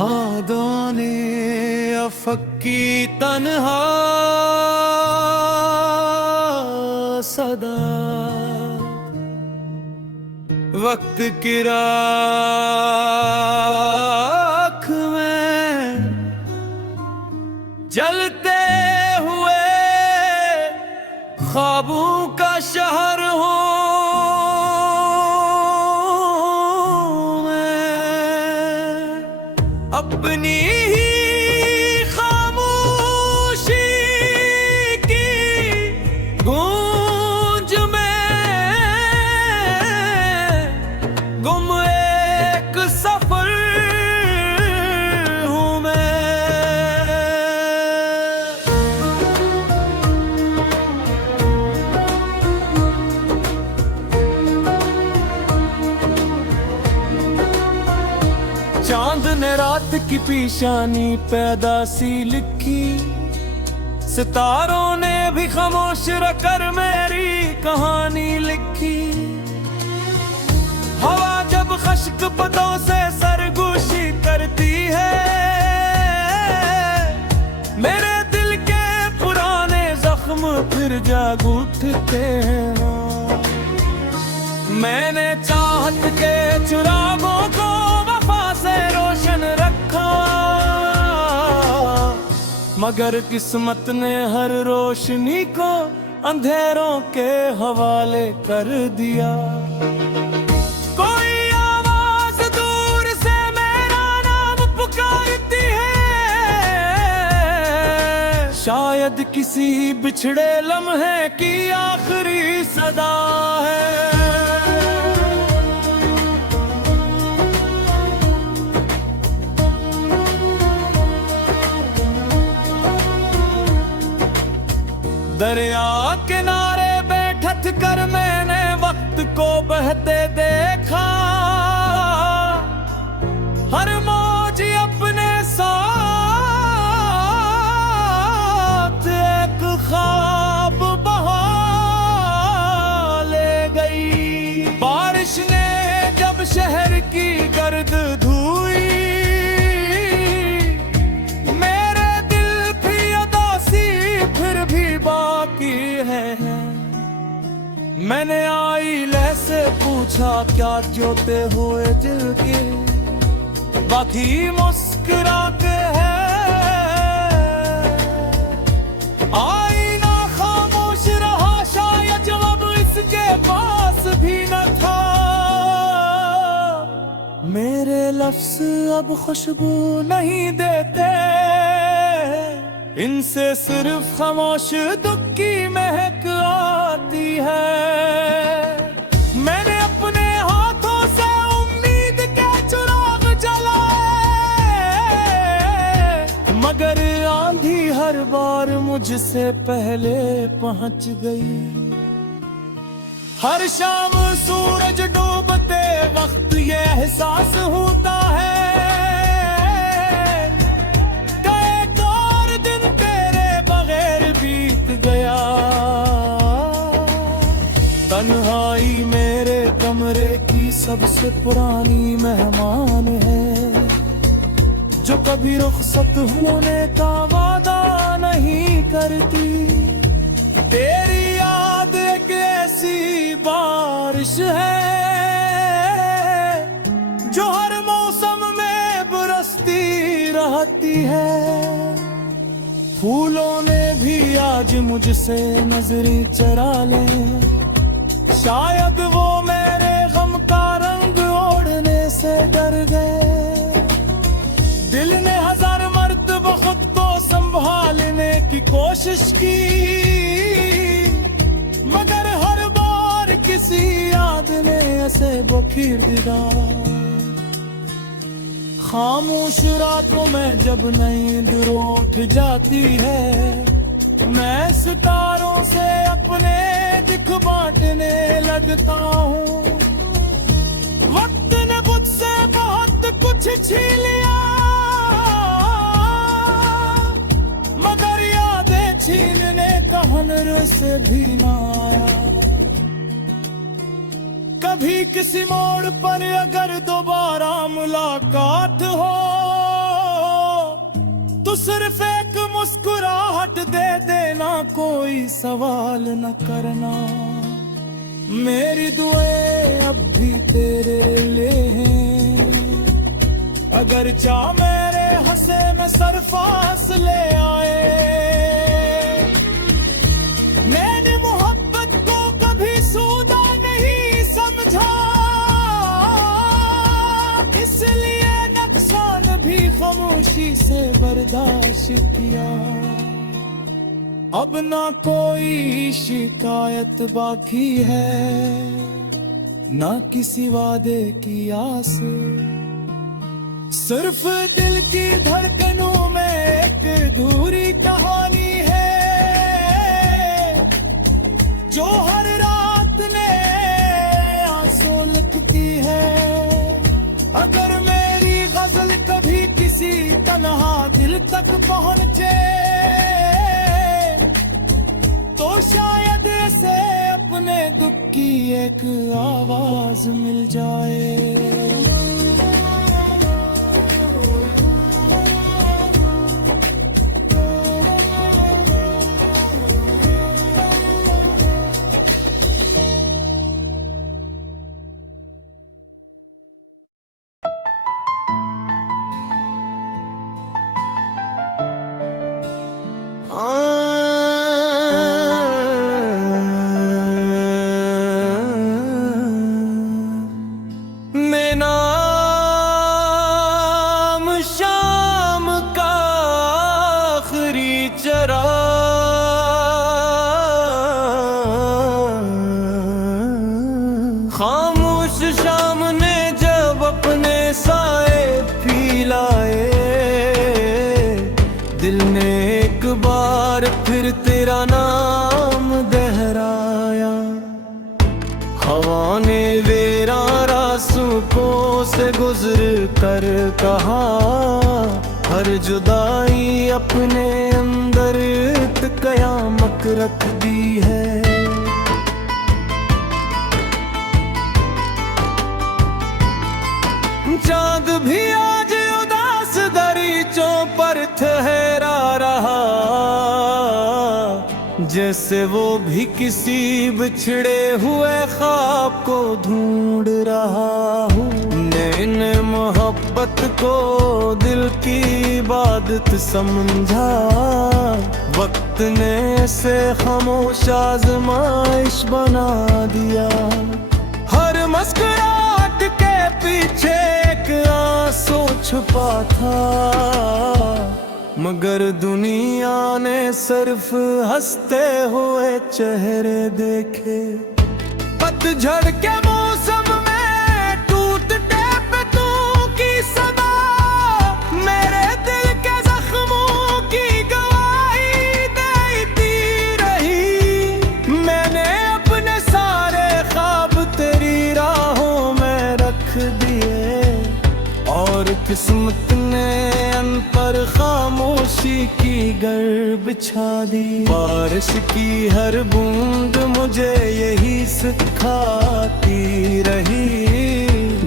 हादाने अफकी तन्हा सदा वक्त की राख में जलते हुए ख्वाबों का शहर हूँ अपनी ही खामोशी की गूंज में गुम एक सफर हूँ मैं। चांद ने रात की पेशानी पैदा सी लिखी, सितारों ने भी खामोश रखकर मेरी कहानी लिखी। हवा जब खश्क पतों से सरगोशी करती है, मेरे दिल के पुराने जख्म फिर जाग उठते हैं। मैंने चाहत के चिरागों को से रोशन रखा, मगर किस्मत ने हर रोशनी को अंधेरों के हवाले कर दिया। कोई आवाज दूर से मेरा नाम पुकारती है, शायद किसी बिछड़े लम्हे की आखिरी सदा है। दरिया किनारे बैठक कर मैंने वक्त को बहते देखा, हर मौज अपने साथ एक ख्वाब बहा ले गई। बारिश ने जब शहर की गर्द धोई, मैंने आईले से पूछा क्या जोते हुए दिल के, बाकी मुस्कुराते हैं। आईना खामोश रहा, शायद जवाब इसके पास भी न था। मेरे लफ्ज अब खुशबू नहीं देते, इनसे सिर्फ खामोश दुख की महक आती है। मैंने अपने हाथों से उम्मीद के चिराग जलाए, मगर आंधी हर बार मुझसे पहले पहुंच गई। हर शाम सूरज डूबते वक्त ये एहसास होता है, गया। तन्हाई मेरे कमरे की सबसे पुरानी मेहमान है, जो कभी रुखसत होने का वादा नहीं करती। तेरी याद एक ऐसी बारिश है, जो हर मौसम में बरसती रहती है। फूलों ने भी आज मुझसे नजरें चरा ले, शायद वो मेरे गम का रंग ओढ़ने से डर गए। दिल ने हजार मर्तबा खुद को संभालने की कोशिश की, मगर हर बार किसी याद ने ऐसे बखेर दिया। खामोश रातों में जब नींद उठ जाती है, मैं सितारों से अपने दिख बांटने लगता हूँ। वक्त ने मुझसे बहुत कुछ छीन लिया, मगर यादें छीनने का हुनर से भी ना आया। कभी किसी मोड़ पर अगर दोबारा मुलाकात हो, सिर्फ एक मुस्कुराहट दे देना, कोई सवाल न करना। मेरी दुआएं अब भी तेरे लिए हैं, अगर चाह मेरे हंसे में सरफास ले आए। मैंने मोहब्बत को कभी सूदा नहीं समझा, इसलिए नुकसान भी खामोशी से बर्दाश्त किया। अब ना कोई शिकायत बाकी है, ना किसी वादे की आस, सिर्फ दिल की धड़कनों में एक अधूरी कहानी है, जो हर रात ने आंसू लिखती है। अगर मेरी गजल कभी किसी तन्हा दिल तक पहुंचे, तो शायद से अपने दुख की एक आवाज मिल जाए। खामोश शाम ने जब अपने साए फैलाए, दिल ने एक बार फिर तेरा नाम दोहराया। हवा ने वेरा रास्तों से गुजर कर कहा, हर जुदाई अपने अंदर एक कयामत रख दी है। चांद भी आज उदास दरीचों पर ठहरा रहा, जैसे वो भी किसी बिछड़े हुए ख्वाब को ढूंढ रहा हूँ। मैंने मोहब्बत को दिल की इबादत समझा, वक्त ने इसे खामोश आज़माइश बना दिया। हर मुस्कुराहट के पीछे एक आंसू छुपा था, मगर दुनिया ने सिर्फ हंसते हुए चेहरे देखे। पतझड़ के मौसम में टूटते पत्तों की सदा, मेरे दिल के जख्मों की गवाही देती रही। मैंने अपने सारे ख्वाब तेरी राहों में रख दिए, और किस्मत ने अन पर खामोशी की गर बिछा दी। बारिश की हर बूंद मुझे यही सिखाती रही,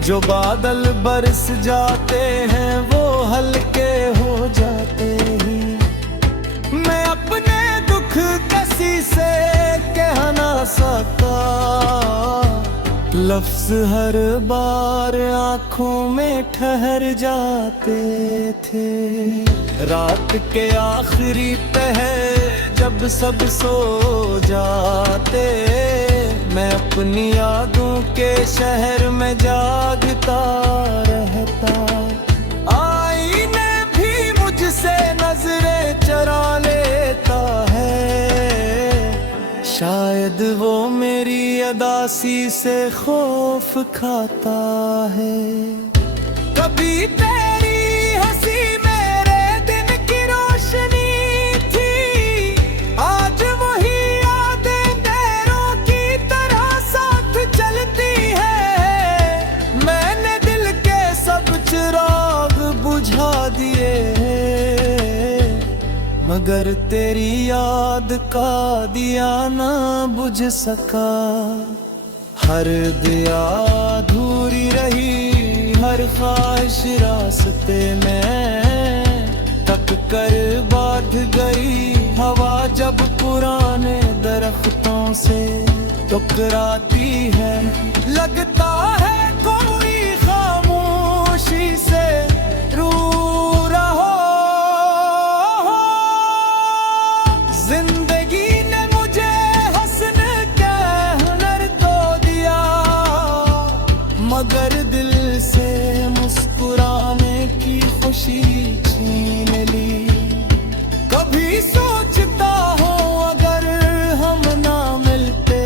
जो बादल बरस जाते हैं वो हल्के हो जाते हैं। मैं अपने दुख किसी से कह ना सकता, लफ्ज हर बार आँखों में ठहर जाते थे। रात के आखिरी पहर जब सब सो जाते, मैं अपनी यादों के शहर में जागता रहता। आईने भी मुझसे नजरें चरा लेता है, शायद वो मेरी अदासी से खौफ खाता है। कभी तेरी हंसी मेरे दिन की रोशनी थी, आज वही यादें गैरों की तरह साथ चलती है। मैंने दिल के सब चिराग बुझा दिए, मगर तेरी याद का दिया ना बुझ सका। हर दिया अधूरी रही, हर ख्वाहिश रास्ते में तक आकर बांध गई हवा जब पुराने दरख्तों से टकराती है। लगता है कोई खामोशी से रू रहा हो। जिंदगी ने मुझे हंसने का हुनर तो दिया, मगर दिल से मुस्कुराने की खुशी छीन ली। कभी सोचता हूँ अगर हम ना मिलते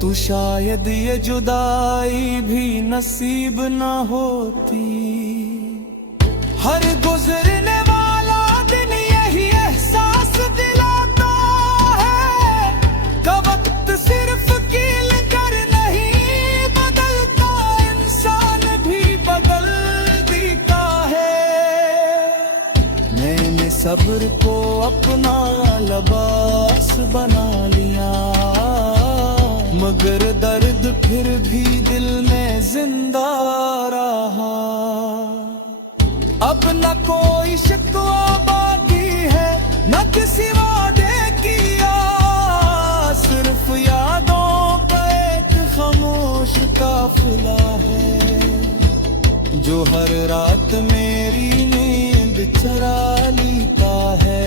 तो शायद ये जुदाई भी नसीब ना होती। हर गुजरने वाला दिन यही एहसास दिलाता है कि वक्त सिर्फ कील कर नहीं बदलता, इंसान भी बदल देता है। मैंने सब्र को अपना लिबास बना लिया, मगर दर्द फिर भी दिल में जिंदा रहा। अब न कोई शिकवा बाकी है, न किसी वादे की आस, सिर्फ यादों का एक खामोश काफिला है जो हर रात मेरी नींद चुरा लेता है।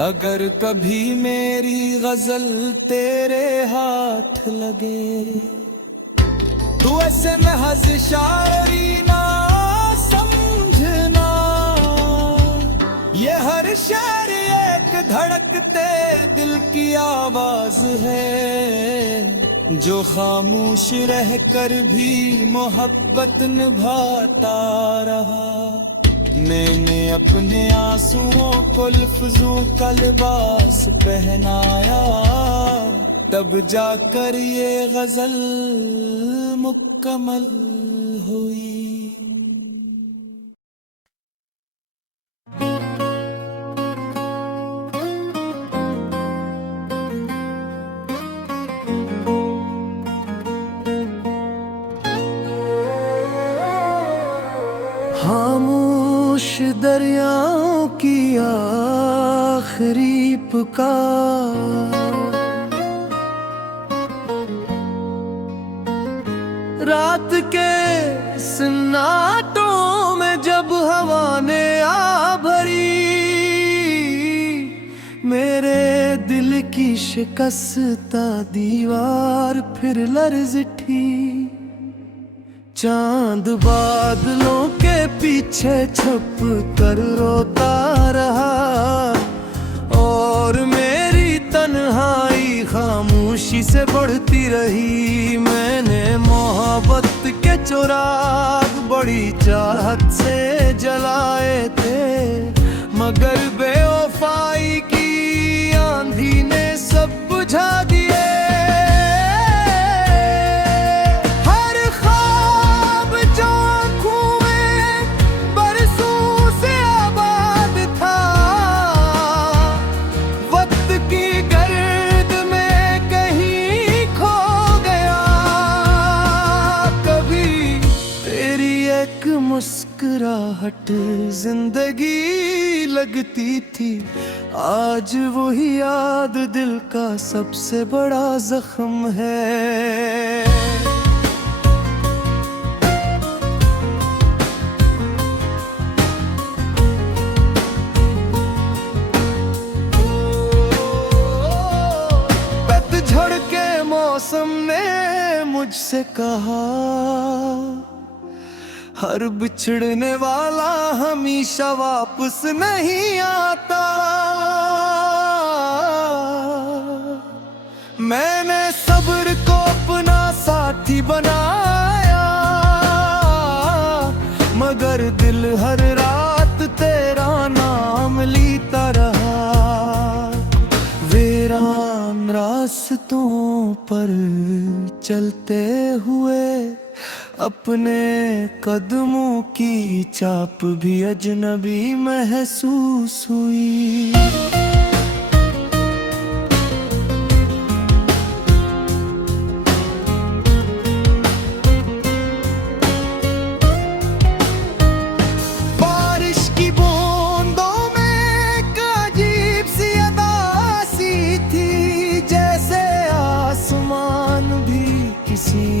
अगर कभी मेरी गजल तेरे हाथ लगे तो ऐसे महज शायरी ना समझना, ये हर शेर एक धड़कते दिल की आवाज है जो खामोश रहकर भी मोहब्बत निभाता रहा। मैंने अपने आंसुओं को लफ्जों का लिबास पहनाया, तब जाकर ये गजल मुकम्मल हुई। खामोश दरियाओं की आखिरी पुकार, रात के सन्नाटों में जब हवा ने आ भरी, मेरे दिल की शिकस्ता दीवार फिर लर्ज उठी। चांद बादलों के पीछे छुप कर रोता रहा और मेरी तन्हाई खामोशी से बढ़ती रही। मैंने मोहब्बत के चिराग बड़ी चाहत से जलाए थे, मगर बेवफाई की आंधी ने सब बुझा दिए। मुस्कुराहट जिंदगी लगती थी, आज वही याद दिल का सबसे बड़ा जख्म है। पतझड़ के मौसम ने मुझसे कहा, हर बिछड़ने वाला हमेशा वापस नहीं आता। मैंने सब्र को अपना साथी बनाया, मगर दिल हर रात तेरा नाम लेता रहा। वीरान रास्तों पर चलते हुए अपने कदमों की चाप भी अजनबी महसूस हुई।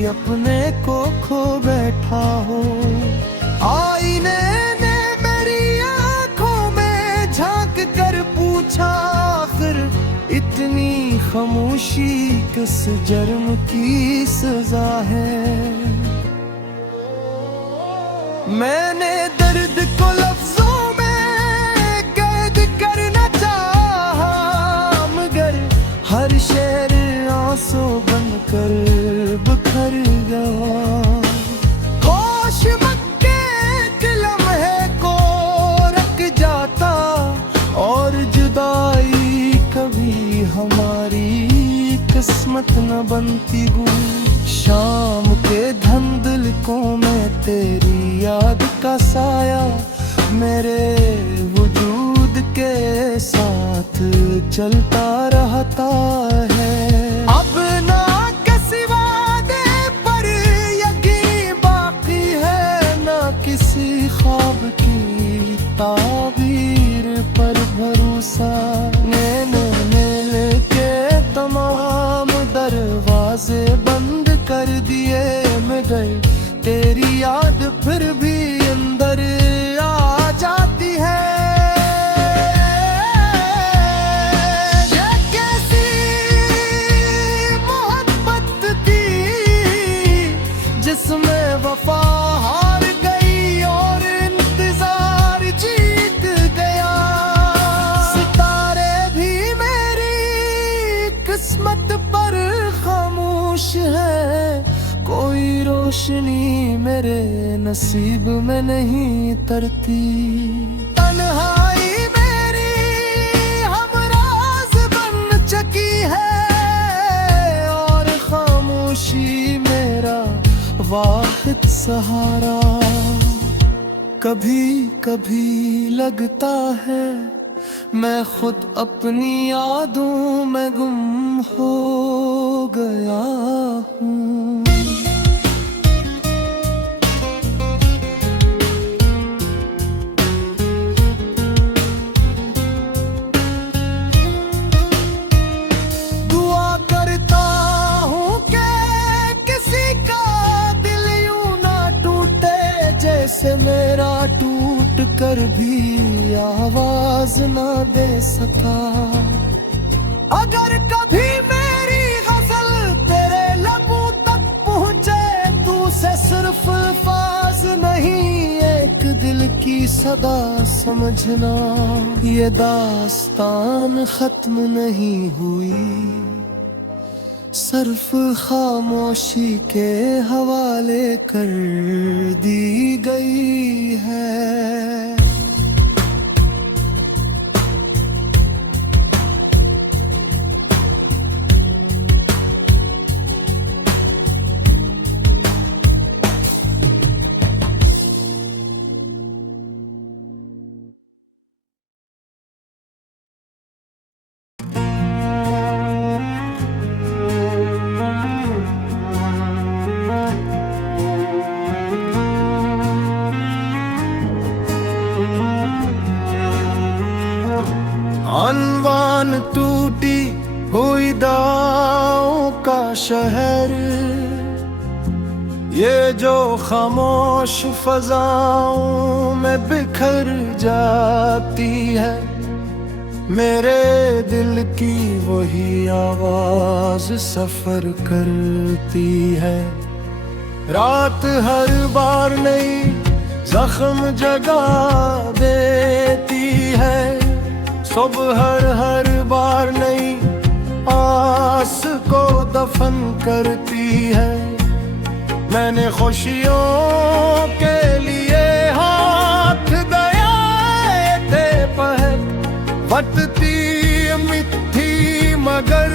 अपने को खो बैठा हो। आईने ने मेरी आंखों में झांक कर पूछा, आखिर इतनी खामोशी किस जुर्म की सजा है। मैंने दर्द को लफ्जों में कैद करना चाहा, मगर हर शेर आंसू बनकर बिखर गया। होश मक्के एक लम्हे को रख जाता, और जुदाई कभी हमारी किस्मत न बनती गुल। शाम के धुंधलकों में तेरी याद का साया मेरे वजूद के साथ चलता रहता है। अब ना किसी वादे पर यकीन बाकी है, ना किसी ख्वाब की ताबीर पर भरोसा। नैनो ने के तमाम दरवाजे बंद कर दिए मगर तेरी याद फिर भी अंदर आ जाती है। ये कैसी मोहब्बत थी जिसमें वफा हार गई और इंतजार जीत गया। सितारे भी मेरी किस्मत पर खामोश है, कोई रोशनी मेरे नसीब में नहीं तरती। तन्हाई मेरी हमराज बन चुकी है, और खामोशी मेरा वाहिद सहारा। कभी कभी लगता है मैं खुद अपनी यादों में गुम हो गया हूँ। दुआ करता हूँ कि किसी का दिल यूं ना टूटे, जैसे मेरा टूट कर भी आवाज ना दे सका। अगर कभी मेरी गजल तेरे लबों तक पहुँचे, तू से सिर्फ अल्फाज नहीं एक दिल की सदा समझना। ये दास्तान खत्म नहीं हुई, सिर्फ खामोशी के हवाले कर दी गई है। अनवान टूटी हुई दाओं का शहर, ये जो खामोश फजाओं में बिखर जाती है। मेरे दिल की वही आवाज सफर करती है। रात हर बार नई जख्म जगा देती है, सुबह हर बार नई आस को दफन करती है। मैंने खुशियों के लिए हाथ दयाए थे पहल, वटती मिट्टी मगर